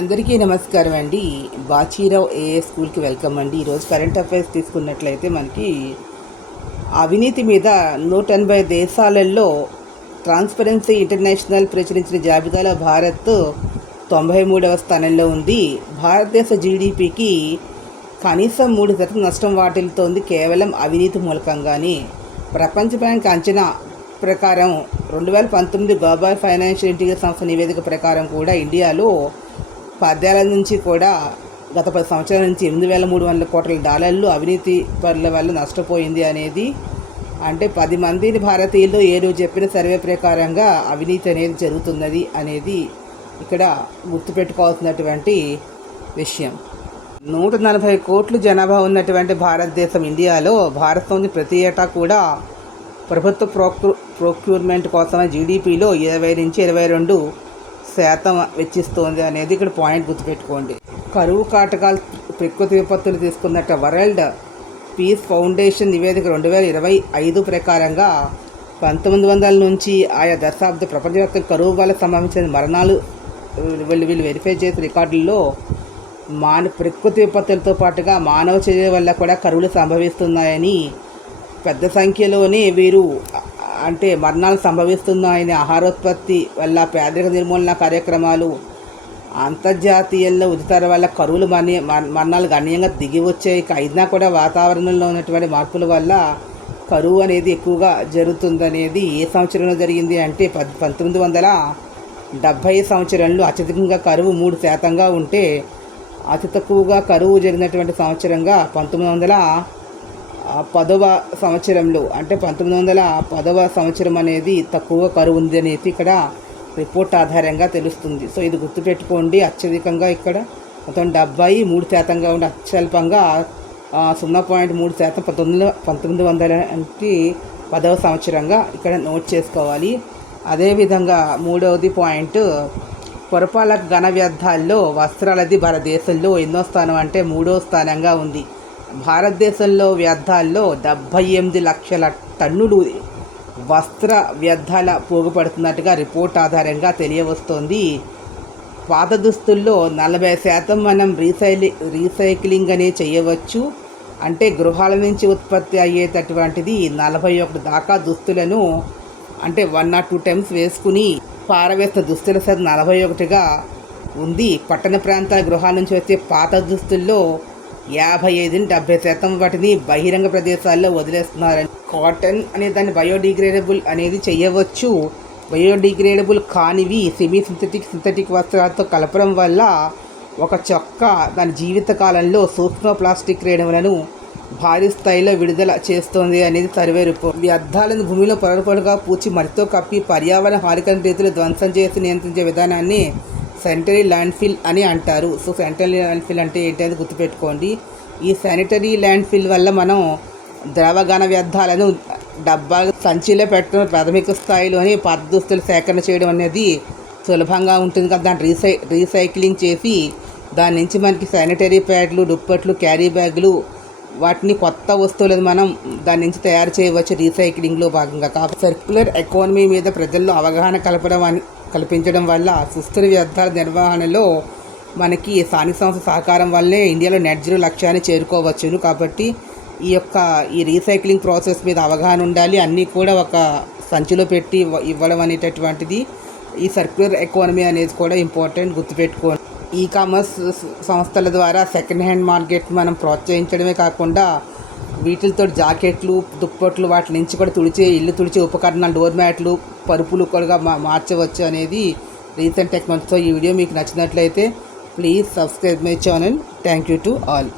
అందరికీ నమస్కారం అండి. బాచీరావు ఏఏ స్కూల్కి వెల్కమ్ అండి. ఈరోజు కరెంట్ అఫైర్స్ తీసుకున్నట్లయితే మనకి అవినీతి మీద 180 దేశాలలో ట్రాన్స్పరెన్సీ ఇంటర్నేషనల్ ప్రచురించిన జాబితాలో భారత్ 93వ స్థానంలో ఉంది. భారతదేశ జీడిపికి కనీసం 3% నష్టం వాటిల్తోంది కేవలం అవినీతి మూలకంగానే. ప్రపంచ బ్యాంక్ అంచనా ప్రకారం 2019 గ్లోబల్ ఫైనాన్షియల్ ఇంటిగ్రేషన్ సంస్థ నివేదిక ప్రకారం కూడా ఇండియాలో 10 ఏళ్ల నుంచి కూడా గత 10 సంవత్సరాల నుంచి $8,300 కోట్ల అవినీతి పరుల వల్ల నష్టపోయింది అనేది. అంటే 10 మందిని భారతీయులు ఏదో చెప్పిన సర్వే ప్రకారంగా అవినీతి అనేది జరుగుతున్నది అనేది ఇక్కడ గుర్తుపెట్టుకోవాల్సినటువంటి విషయం. 140 కోట్ల జనాభా ఉన్నటువంటి భారతదేశం ఇండియాలో భారత్లోని ప్రతి ఏటా కూడా ప్రభుత్వ ప్రొక్యూర్మెంట్ కోసమే జీడిపిలో 20 నుంచి 22% వెచ్చిస్తోంది అనేది ఇక్కడ పాయింట్ గుర్తుపెట్టుకోండి. కరువు కాటకాలు ప్రకృతి విపత్తులు తీసుకున్నట్టు వరల్డ్ పీస్ ఫౌండేషన్ నివేదిక 2025 ప్రకారంగా 1900 నుంచి ఆయా దశాబ్ద ప్రపంచవ్యాప్తంగా కరువు వల్ల సంభవించిన మరణాలు వీళ్ళు వెరిఫై చేసిన రికార్డుల్లో ప్రకృతి విపత్తులతో పాటుగా మానవ చర్య వల్ల కూడా కరువులు సంభవిస్తున్నాయని, పెద్ద సంఖ్యలోనే వీరు అంటే మరణాలు సంభవిస్తున్నాయని, ఆహారోత్పత్తి వల్ల పేదరిక నిర్మూలన కార్యక్రమాలు, అంతర్జాతీయంలో ఉచితాల వల్ల కరువులు మరణాలు గణనీయంగా దిగి వచ్చాయి. అయినా కూడా వాతావరణంలో ఉన్నటువంటి మార్పుల వల్ల కరువు అనేది ఎక్కువగా జరుగుతుందనేది ఏ సంవత్సరంలో జరిగింది అంటే 1970 సంవత్సరంలో అత్యధికంగా కరువు 3% ఉంటే, అతి తక్కువగా కరువు జరిగినటువంటి సంవత్సరంగా 1910వ సంవత్సరంలో, అంటే 1910వ సంవత్సరం అనేది తక్కువ కరువు ఉంది అనేది ఇక్కడ రిపోర్ట్ ఆధారంగా తెలుస్తుంది. సో ఇది గుర్తుపెట్టుకోండి. అత్యధికంగా ఇక్కడ 73% ఉండి అత్యల్పంగా 0.3% 1910వ సంవత్సరంగా ఇక్కడ నోట్ చేసుకోవాలి. అదేవిధంగా మూడవది పాయింట్, పురపాలక ఘన వ్యర్థాల్లో వస్త్రాలది భారతదేశంలో ఎన్నో స్థానం అంటే 3వ స్థానంగా ఉంది. భారతదేశంలో వ్యర్థాల్లో 78 లక్షల టన్నులు వస్త్ర వ్యర్థాల పోగుపడుతున్నట్టుగా రిపోర్ట్ ఆధారంగా తెలియవస్తోంది. పాత దుస్తుల్లో 40% మనం రీసైక్లింగ్ అనేది చేయవచ్చు. అంటే గృహాల నుంచి ఉత్పత్తి అయ్యేటటువంటిది 41 దాకా దుస్తులను అంటే 1 or 2 times వేసుకుని పారవేస్తున్న దుస్తుల శాతం 41గా ఉంది. పట్టణ ప్రాంతాల గృహాల నుంచి వచ్చే పాత దుస్తుల్లో 55-70% వాటిని బహిరంగ ప్రదేశాల్లో వదిలేస్తున్నారని. కాటన్ అనే దాన్ని బయోడిగ్రేడబుల్ అనేది చేయవచ్చు. బయోడిగ్రేడబుల్ కానివి సింథటిక్ వస్త్రాలతో కలపడం వల్ల ఒక చొక్కా దాని జీవితకాలంలో సూక్ష్మ ప్లాస్టిక్ రేణువులను భారీ స్థాయిలో విడుదల చేస్తోంది అనేది సర్వే రిపోర్ట్. వ్యర్థాలను భూమిలో పొరలుగా పూచి మట్టితో కప్పి పర్యావరణ హానికర రీతిలో ధ్వంసం చేసి నియంత్రించే విధానాన్ని శానిటరీ ల్యాండ్ఫిల్ అని అంటారు. సో శానిటరీ ల్యాండ్ఫిల్ అంటే ఏంటి అనేది గుర్తుపెట్టుకోండి. ఈ శానిటరీ ల్యాండ్ఫిల్ వల్ల మనం ద్రవఘన వ్యర్థాలను డబ్బా సంచిలో పెట్టడం, ప్రాథమిక స్థాయిలోని పాత దుస్తులు సేకరణ చేయడం అనేది సులభంగా ఉంటుంది కదా. దాన్ని రీసైక్లింగ్ చేసి దాని నుంచి మనకి శానిటరీ ప్యాడ్లు, దుప్పట్లు, క్యారీ బ్యాగులు, వాటిని కొత్త వస్తువులను మనం దాని నుంచి తయారు చేయవచ్చు రీసైక్లింగ్లో భాగంగా. కాబట్టి సర్క్యులర్ ఎకానమీ మీద ప్రజల్లో అవగాహన కల్పించడం వల్ల సుస్థిర వ్యర్థాల నిర్వహణలో మనకి స్థానిక సంస్థ సహకారం వల్లే ఇండియాలో నెట్ జీరో లక్ష్యాన్ని చేరుకోవచ్చును. కాబట్టి ఈ రీసైక్లింగ్ ప్రాసెస్ మీద అవగాహన ఉండాలి. అన్నీ కూడా ఒక సంచిలో పెట్టి ఇవ్వడం అనేటటువంటిది ఈ సర్క్యులర్ ఎకానమీ అనేది కూడా ఇంపార్టెంట్, గుర్తుపెట్టుకోండి. ఈ-కామర్స్ సంస్థల ద్వారా సెకండ్ హ్యాండ్ మార్కెట్ మనం ప్రోత్సహించడమే కాకుండా వీటితో జాకెట్లు, దుప్పట్లు, వాటి నుంచి కూడా ఇల్లు తుడిచే ఉపకరణాలు, డోర్ మ్యాట్లు, పరుపులు కూడా మార్చవచ్చు అనేది రీసెంట్ టెక్నాలజీతో. ఈ వీడియో మీకు నచ్చినట్లయితే please subscribe my channel. Thank you to all.